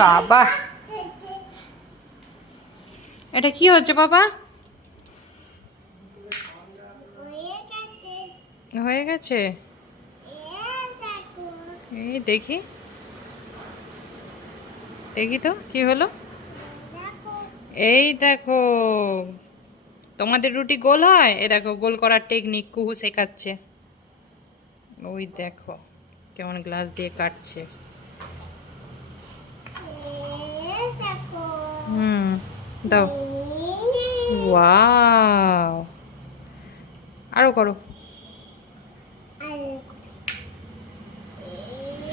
বাবা, এটা কি হচ্ছে বাবা? হয়ে গেছে। এই দেখি দেখি তো কি হলো। এই দেখো, তোমাদের রুটি গোল হয়? এ দেখো গোল করার টেকনিক কুহু শেখাচ্ছে। ওই দেখো কেমন গ্লাস দিয়ে কাটছে। হুম, দাও। ওয়াও, আরো করো।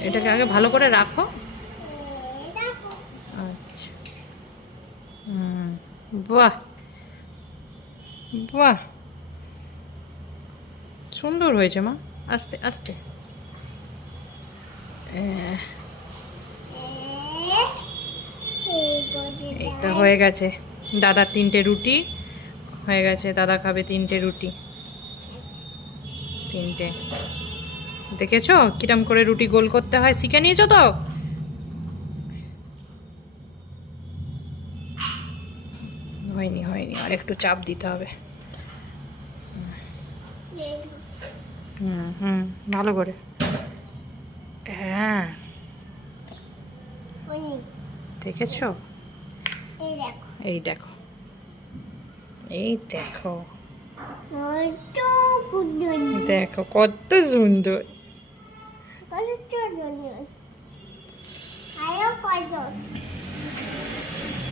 এটাকে আগে ভালো করে রাখো। আচ্ছা, হুম, বাহ বাহ, সুন্দর হয়েছে মা। আস্তে আস্তে। এইটা হয়ে গেছে। দাদার 3টে রুটি হয়ে গেছে। দাদা খাবে 3টে রুটি। 3টে। দেখেছো কিরম করে রুটি গোল করতে হয়? শিখে নিয়েছো তো? হয়নি হয়নি, আর একটু চাপ দিতে হবে। হুম হুম, ভালো করে। হ্যাঁ, দেখেছো? এই দেখো, এই দেখো, দেখো কত সুন্দর।